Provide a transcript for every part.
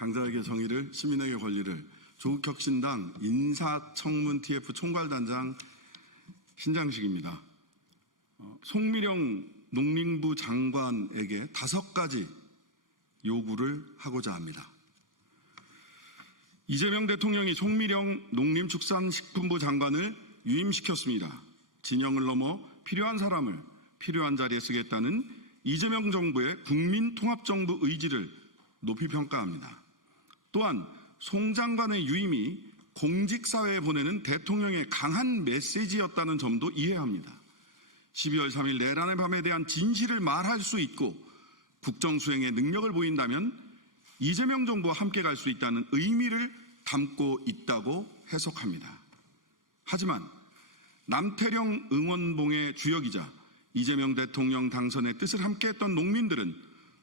강자에게 정의를, 시민에게 권리를. 조국혁신당 인사청문 TF 총괄단장 신장식입니다. 송미령 농림부 장관에게 5가지 요구를 하고자 합니다. 이재명 대통령이 송미령 농림축산식품부 장관을 유임시켰습니다. 진영을 넘어 필요한 사람을 필요한 자리에 쓰겠다는 이재명 정부의 국민통합정부 의지를 높이 평가합니다. 또한 송 장관의 유임이 공직사회에 보내는 대통령의 강한 메시지였다는 점도 이해합니다. 12월 3일 내란의 밤에 대한 진실을 말할 수 있고 국정수행의 능력을 보인다면 이재명 정부와 함께 갈 수 있다는 의미를 담고 있다고 해석합니다. 하지만 남태령 응원봉의 주역이자 이재명 대통령 당선의 뜻을 함께했던 농민들은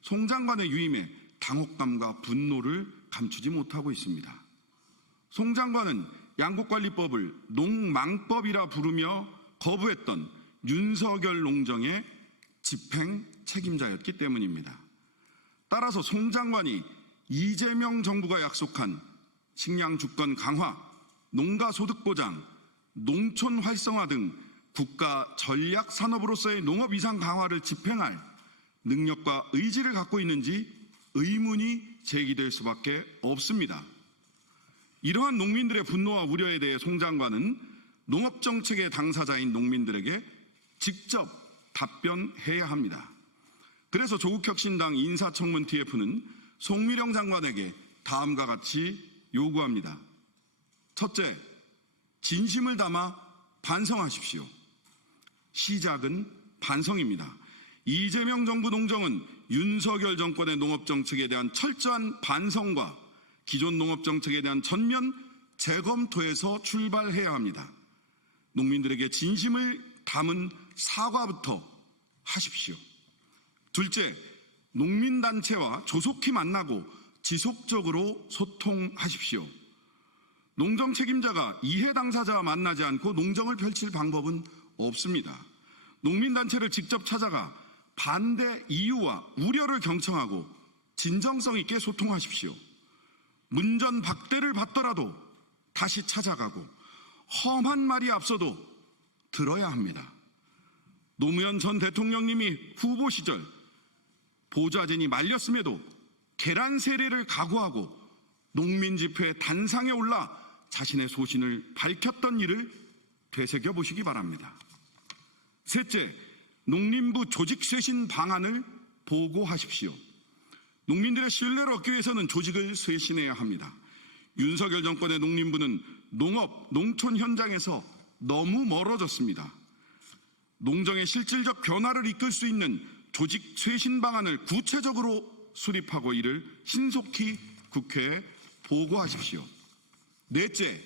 송 장관의 유임에 당혹감과 분노를 감추지 못하고 있습니다. 송 장관은 양곡관리법을 농망법이라 부르며 거부했던 윤석열 농정의 집행 책임자였기 때문입니다. 따라서 송 장관이 이재명 정부가 약속한 식량 주권 강화, 농가 소득 보장, 농촌 활성화 등 국가 전략 산업으로서의 농업 이상 강화를 집행할 능력과 의지를 갖고 있는지 의문이 제기될 수밖에 없습니다. 이러한 농민들의 분노와 우려에 대해 송 장관은 농업정책의 당사자인 농민들에게 직접 답변해야 합니다. 그래서 조국혁신당 인사청문 TF는 송미령 장관에게 다음과 같이 요구합니다. 첫째, 진심을 담아 반성하십시오. 시작은 반성입니다. 이재명 정부 농정은 윤석열 정권의 농업정책에 대한 철저한 반성과 기존 농업정책에 대한 전면 재검토에서 출발해야 합니다. 농민들에게 진심을 담은 사과부터 하십시오. 둘째, 농민단체와 조속히 만나고 지속적으로 소통하십시오. 농정 책임자가 이해 당사자와 만나지 않고 농정을 펼칠 방법은 없습니다. 농민단체를 직접 찾아가 반대 이유와 우려를 경청하고 진정성 있게 소통하십시오. 문전박대를 받더라도 다시 찾아가고 험한 말이 앞서도 들어야 합니다. 노무현 전 대통령님이 후보 시절 보좌진이 말렸음에도 계란 세례를 각오하고 농민집회 단상에 올라 자신의 소신을 밝혔던 일을 되새겨 보시기 바랍니다. 셋째, 농림부 조직 쇄신 방안을 보고하십시오. 농민들의 신뢰를 얻기 위해서는 조직을 쇄신해야 합니다. 윤석열 정권의 농림부는 농업, 농촌 현장에서 너무 멀어졌습니다. 농정의 실질적 변화를 이끌 수 있는 조직 쇄신 방안을 구체적으로 수립하고 이를 신속히 국회에 보고하십시오. 넷째,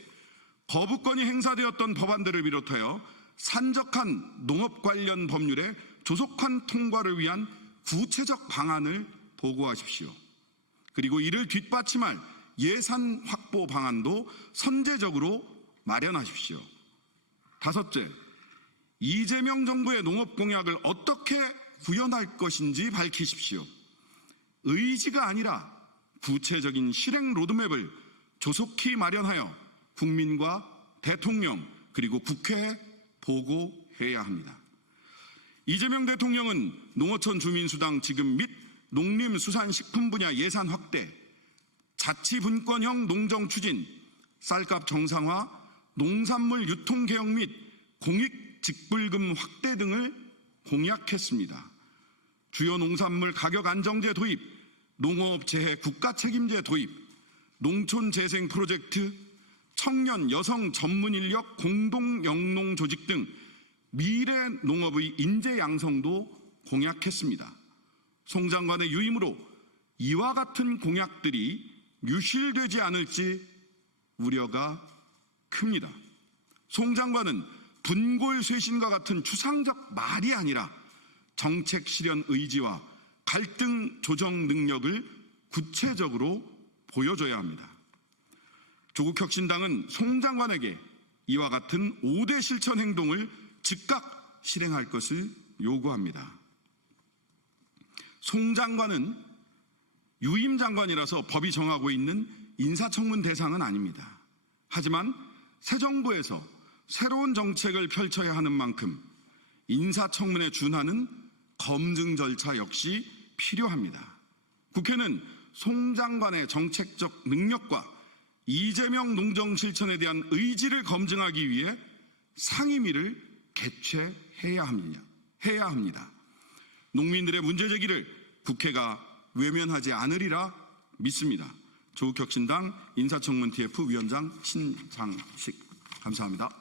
거부권이 행사되었던 법안들을 비롯하여 산적한 농업 관련 법률의 조속한 통과를 위한 구체적 방안을 보고하십시오. 그리고 이를 뒷받침할 예산 확보 방안도 선제적으로 마련하십시오. 다섯째, 이재명 정부의 농업 공약을 어떻게 구현할 것인지 밝히십시오. 의지가 아니라 구체적인 실행 로드맵을 조속히 마련하여 국민과 대통령 그리고 국회에 보고해야 합니다. 이재명 대통령은 농어촌 주민수당 지급 및 농림수산식품 분야 예산 확대, 자치분권형 농정 추진, 쌀값 정상화, 농산물 유통개혁 및 공익직불금 확대 등을 공약했습니다. 주요 농산물 가격 안정제 도입, 농업재해 국가책임제 도입, 농촌재생 프로젝트, 청년 여성 전문 인력 공동영농 조직 등 미래 농업의 인재 양성도 공약했습니다. 송 장관의 유임으로 이와 같은 공약들이 유실되지 않을지 우려가 큽니다. 송 장관은 분골 쇄신과 같은 추상적 말이 아니라 정책 실현 의지와 갈등 조정 능력을 구체적으로 보여줘야 합니다. 조국혁신당은 송 장관에게 이와 같은 5대 실천 행동을 즉각 실행할 것을 요구합니다. 송 장관은 유임 장관이라서 법이 정하고 있는 인사청문 대상은 아닙니다. 하지만 새 정부에서 새로운 정책을 펼쳐야 하는 만큼 인사청문에 준하는 검증 절차 역시 필요합니다. 국회는 송 장관의 정책적 능력과 이재명 농정 실천에 대한 의지를 검증하기 위해 상임위를 개최해야 합니다. 농민들의 문제 제기를 국회가 외면하지 않으리라 믿습니다. 조국혁신당 인사청문 TF 위원장 신장식 감사합니다.